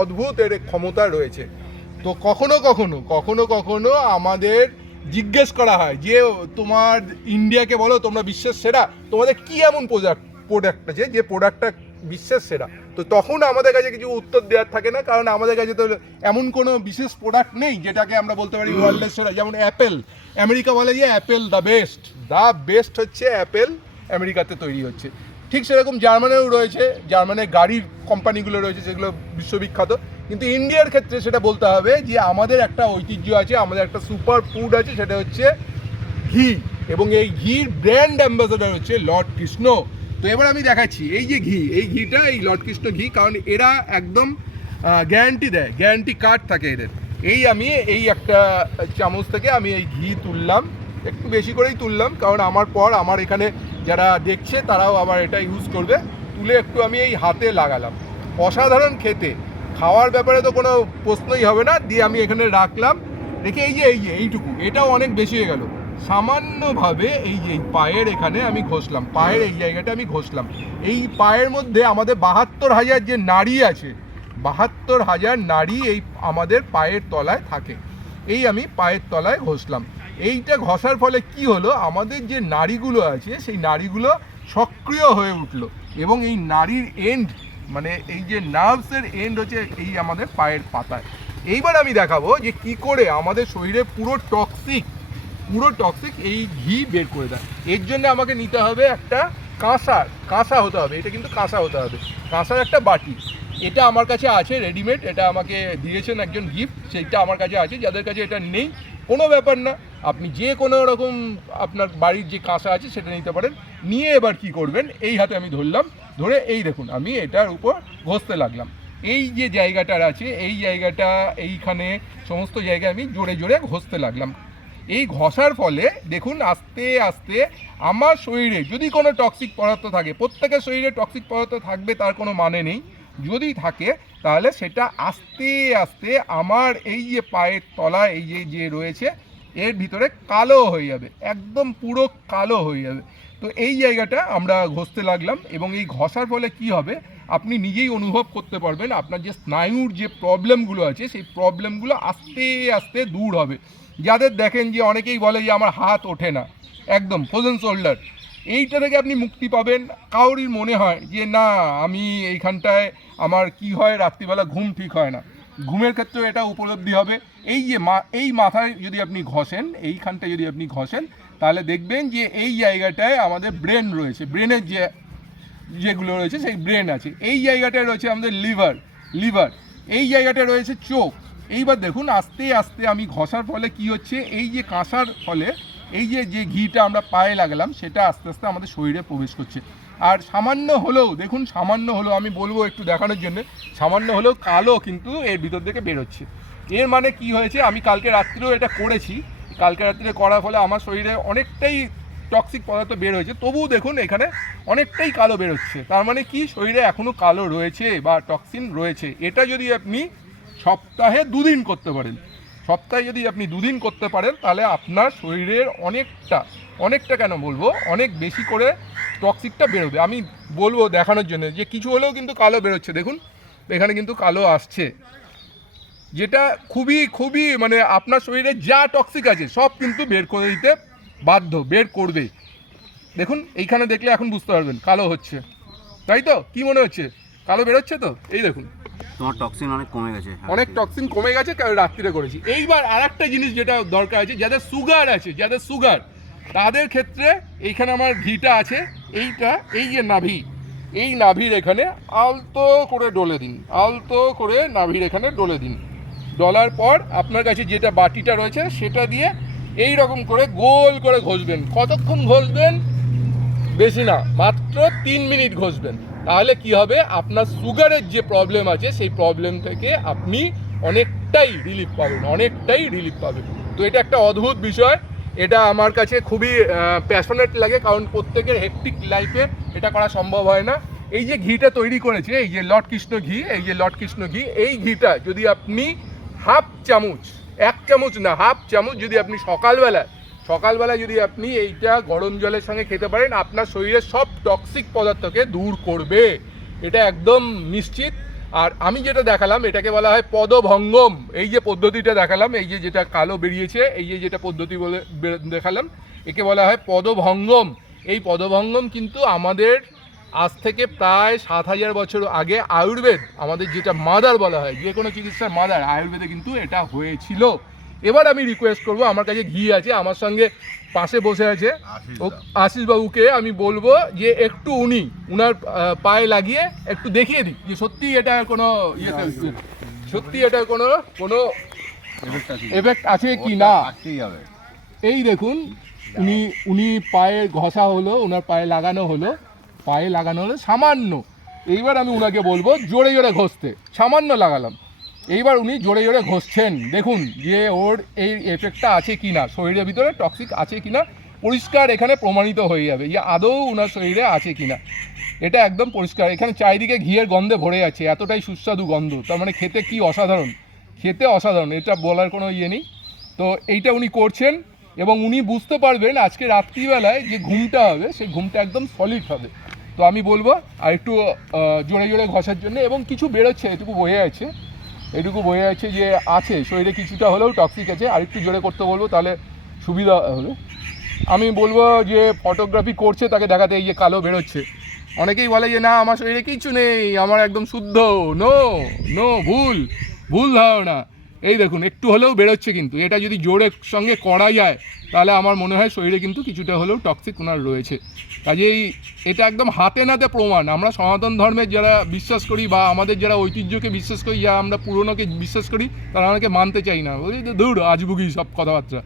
অদ্ভুত এর ক্ষমতা রয়েছে। তো কখনো কখনো কখনো কখনো আমাদের জিজ্ঞেস করা হয় যে, তোমার ইন্ডিয়াকে বলো, তোমরা বিশ্বের সেরা, তোমাদের কি এমন প্রোডাক্ট প্রোডাক্ট আছে যে প্রোডাক্টটা বিশ্বের সেরা? তো তখন আমাদের কাছে কিছু উত্তর দেওয়ার থাকে না, কারণ আমাদের কাছে তো এমন কোনো বিশেষ প্রোডাক্ট নেই যেটাকে আমরা বলতে পারি ওয়ার্ল্ডের সেরা। যেমন অ্যাপেল। আমেরিকা বলে যে Apple the best the best হচ্ছে অ্যাপেল, আমেরিকাতে তৈরি হচ্ছে। ঠিক সেরকম জার্মানিও রয়েছে, জার্মানের গাড়ির কোম্পানিগুলো রয়েছে সেগুলো বিশ্ববিখ্যাত। কিন্তু ইন্ডিয়ার ক্ষেত্রে সেটা বলতে হবে যে আমাদের একটা ঐতিহ্য আছে, আমাদের একটা সুপার ফুড আছে, সেটা হচ্ছে ঘি। এবং এই ঘির ব্র্যান্ড অ্যাম্বাসেডার হচ্ছে লর্ড কৃষ্ণ। তো এবার আমি দেখাচ্ছি, এই যে ঘি, এই ঘিটা, এই লর্ড কৃষ্ণ ঘি, কারণ এরা একদম গ্যারান্টি দেয় গ্যারান্টি কার্ড থাকে এদের। এই আমি, এই একটা চামচ থেকে আমি এই ঘি তুললাম, একটু বেশি করেই তুললাম, কারণ আমার পর, আমার এখানে যারা দেখছে তারাও আবার এটা ইউজ করবে। তুলে একটু আমি এই হাতে লাগালাম। অসাধারণ খেতে। খাওয়ার ব্যাপারে তো কোনো প্রশ্নই হবে না। দিয়ে আমি এখানে রাখলাম। রেখে এই যে এই যে, এইটুকু। এটাও অনেক বেশি হয়ে গেল। সামান্যভাবে এই যে পায়ের এখানে আমি ঘষলাম। পায়ের এই জায়গাটা আমি ঘষলাম। এই পায়ের মধ্যে আমাদের বাহাত্তর হাজার যে নারী আছে, বাহাত্তর হাজার নারী এই আমাদের পায়ের তলায় থাকে। এই আমি পায়ের তলায় ঘষলাম। এইটা ঘষার ফলে কি হলো? আমাদের যে নাড়িগুলো আছে, সেই নাড়িগুলো সক্রিয় হয়ে উঠল এবং এই নারীর এন্ড মানে এই যে নার্ভসের এন্ড হচ্ছে এই আমাদের পায়ের পাতায়। এইবার আমি দেখাবো যে কি করে আমাদের শরীরে পুরো টক্সিক পুরো টক্সিক এই ঘি বের করে দেয়। এর জন্য আমাকে নিতে হবে একটা কাঁসার কাঁসা হতে হবে, এটা কিন্তু কাঁসা হতে হবে। কাঁসার একটা বাটি, এটা আমার কাছে আছে রেডিমেড এটা আমাকে দিয়েছেন একজন গিফট সেইটা আমার কাছে আছে, যাদের কাছে এটা নেই, কোনো ব্যাপার না। আপনি যে কোনো রকম আপনার বাড়ির যে কাঁসা আছে সেটা নিতে পারেন। নিয়ে এবার কি করবেন? এই হাতে আমি ধরলাম। ধরে এই দেখুন, আমি এটার উপর ঘষতে লাগলাম। এই যে জায়গাটার আছে, এই জায়গাটা, এইখানে সমস্ত জায়গায় আমি জোরে জোরে ঘষতে লাগলাম। এই ঘষার ফলে দেখুন, আস্তে আস্তে আমার শরীরে যদি কোনো টক্সিক পদার্থ থাকে, প্রত্যেকের শরীরে টক্সিক পদার্থ থাকবে, তার কোনো মানে নেই। যদি থাকে, তাহলে সেটা আস্তে আস্তে আমার এই যে পায়ের তলা এই যে যে রয়েছে এর ভিতরে কালো হয়ে যাবে, একদম পুরো কালো হয়ে যাবে। তো এই জায়গাটা আমরা ঘষতে লাগলাম এবং এই ঘষার ফলে কি হবে, আপনি নিজেই অনুভব করতে পারবেন আপনার যে স্নায়ুর যে প্রবলেমগুলো আছে, সেই প্রবলেমগুলো আস্তে আস্তে দূর হবে। যাদের দেখেন যে অনেকেই বলে যে আমার হাত ওঠে না, একদম ফ্রোজেন শোল্ডার এইটা থেকে আপনি মুক্তি পাবেন। কাউরির মনে হয় যে না, আমি এইখানটায় আমার কি হয়, রাত্রিবেলা ঘুম ঠিক হয় না। ঘুমের ক্ষেত্রে এটা উপলব্ধি হবে। এই যে মা, এই মাথায় যদি আপনি ঘষেন এইখানটা যদি আপনি ঘষেন, তাহলে দেখবেন যে এই জায়গাটায় আমাদের ব্রেন রয়েছে। ব্রেনের যে, যেগুলো রয়েছে, সেই ব্রেন আছে। এই জায়গাটায় রয়েছে আমাদের লিভার লিভার। এই জায়গাটায় রয়েছে চোখ। এইবার দেখুন, আস্তে আস্তে আমি ঘষার ফলে কি হচ্ছে? এই যে কাঁসার ফলে, এই যে যে ঘিটা আমরা পায়ে লাগালাম, সেটা আস্তে আস্তে আমাদের শরীরে প্রবেশ করছে। আর সামান্য হলেও, দেখুন, সামান্য হলেও, আমি বলব একটু দেখানোর জন্য, সামান্য হলেও কালো কিন্তু এর ভিতর থেকে বেরোচ্ছে। এর মানে কি হয়েছে? আমি কালকে রাত্রেও এটা করেছি। কালকে রাত্রে করার ফলে আমার শরীরে অনেকটাই টক্সিক পদার্থ বের হয়েছে। তবুও দেখুন, এখানে অনেকটাই কালো বেরোচ্ছে। তার মানে কি? শরীরে এখনও কালো রয়েছে বা টক্সিন রয়েছে। এটা যদি আপনি সপ্তাহে দুদিন করতে পারেন সপ্তাহে যদি আপনি দুদিন করতে পারেন, তাহলে আপনার শরীরের অনেকটা অনেকটা কেন বলব, অনেক বেশি করে টক্সিকটা বেরোবে। আমি বলব দেখানোর জন্য যে কিছু হলেও কিন্তু কালো বেরোচ্ছে। দেখুন, এখানে কিন্তু কালো আসছে। যেটা খুবই খুবই মানে আপনার শরীরে যা টক্সিক আছে, সব কিন্তু বের করে দিতে বাধ্য, বের করবে। দেখুন, এইখানে দেখলে এখন বুঝতে পারবেন, কালো হচ্ছে। তাই তো? কি মনে হচ্ছে? কালো বেরোচ্ছে তো? এই দেখুন। তোমার টক্সিন অনেক কমে গেছে অনেক টক্সিন কমে গেছে রাত্রিরে করেছি। এইবার আর একটা জিনিস যেটা দরকার আছে, যাদের সুগার আছে, যাদের সুগার তাদের ক্ষেত্রে এইখানে আমার ঘিটা আছে, এইটা, এই যে নাভি, এই নাভির এখানে আলতো করে ডলে দিন, আলতো করে নাভির এখানে ডলে দিন। ডলার পর আপনার কাছে যেটা বাটিটা রয়েছে, সেটা দিয়ে এই রকম করে গোল করে ঘষবেন। কতক্ষণ ঘষবেন? বেশি না, মাত্র তিন মিনিট ঘষবেন। তাহলে কি হবে? আপনার সুগারের যে প্রবলেম আছে, সেই প্রবলেম থেকে আপনি অনেকটাই রিলিফ পাবেন, অনেকটাই রিলিফ পাবেন। তো এটা একটা অদ্ভুত বিষয়। এটা আমার কাছে খুবই প্যাশনেট লাগে, কারণ প্রত্যেকের হেকটিক লাইফে এটা করা সম্ভব হয় না। এই যে ঘিটা তৈরি করেছে, এই যে লট কৃষ্ণ ঘি, এই যে লট কৃষ্ণ ঘি, এই ঘিটা যদি আপনি হাফ চামচ, এক চামচ না, হাফ চামচ যদি আপনি সকালবেলা সকালবেলা যদি আপনি এইটা গরম জলের সঙ্গে খেতে পারেন, আপনার শরীরের সব টক্সিক পদার্থকে দূর করবে। এটা একদম নিশ্চিত। আর আমি যেটা দেখালাম, এটাকে বলা হয় পদভঙ্গম। এই যে পদ্ধতিটা দেখালাম, এই যে যেটা কালো বেরিয়েছে, এই যে যেটা পদ্ধতি বলে দেখালাম, একে বলা হয় পদভঙ্গম। এই পদভঙ্গম কিন্তু আমাদের আজ থেকে প্রায় সাত হাজার বছর আগে আয়ুর্বেদ, আমাদের যেটা মাদার বলা হয় যে কোনো চিকিৎসার মাদার আয়ুর্বেদে কিন্তু এটা হয়েছিল। এবার আমি রিকোয়েস্ট করব আমার কাছে ঘি আছে আমার সঙ্গে পাশে বসে আছে। ও- আশিস বাবুকে আমি বলব যে একটু উনি উনার পায়ে লাগিয়ে একটু দেখিয়ে দিই যে সত্যি এটা কোনো ইয়েতে সত্যি এটা কোনো কোনো এফেক্ট আছে কি? না? এই দেখুন উনি উনি পায়ে ঘষা হলো ওনার পায়ে লাগানো হলো পায়ে লাগানো হলো সামান্য। এইবার আমি উনাকে বলব জোরে জোরে ঘষতে সামান্য লাগালাম। এইবার উনি জোরে জোরে ঘষছেন। দেখুন যে ওর এই এফেক্টটা আছে কি না শরীরের ভিতরে টক্সিক আছে কি না পরিষ্কার এখানে প্রমাণিত হয়ে যাবে যে আদৌ ওনার শরীরে আছে কি না এটা একদম পরিষ্কার। এখানে চারিদিকে ঘিয়ের গন্ধে ভরে আছে, এতটাই সুস্বাদু গন্ধ। তার মানে খেতে কি অসাধারণ। খেতে অসাধারণ, এটা বলার কোনো ইয়ে নেই। তো এইটা উনি করছেন এবং উনি বুঝতে পারবেন আজকে রাত্রিবেলায় যে ঘুমটা হবে, সেই ঘুমটা একদম সলিড হবে। তো আমি বলব, আর একটু জোরে জোরে ঘষার জন্য এবং কিছু বেরোচ্ছে, এটুকু বয়ে আছে। এটুকু বোঝা যাচ্ছে যে আছে, শরীরে কিছুটা হলেও টক্সিক আছে, আরেকটু জোরে করতে বলব, তাহলে সুবিধা হবে আমি বলব যে ফটোগ্রাফি করছে তাকে দেখাতে, এই যে কালো বেরোচ্ছে। অনেকেই বলে যে, না, আমার শরীরে কিছু নেই, আমার একদম শুদ্ধ নো নো ভুল ভুল ধারণা। এই দেখুন, একটু হলেও বেরোচ্ছে কিন্তু। এটা যদি জোরের সঙ্গে করা যায়, তাহলে আমার মনে হয় শরীরে কিন্তু কিছুটা হলেও টক্সিক ওনার রয়েছে। কাজেই এটা একদম হাতে নাতে প্রমাণ। আমরা সনাতন ধর্মের যারা বিশ্বাস করি বা আমাদের যারা ঐতিহ্যকে বিশ্বাস করি, যা আমরা পুরনোকে বিশ্বাস করি, তারা আমাকে মানতে চাই না। যে দূর আজবুগি সব কথাবার্তা।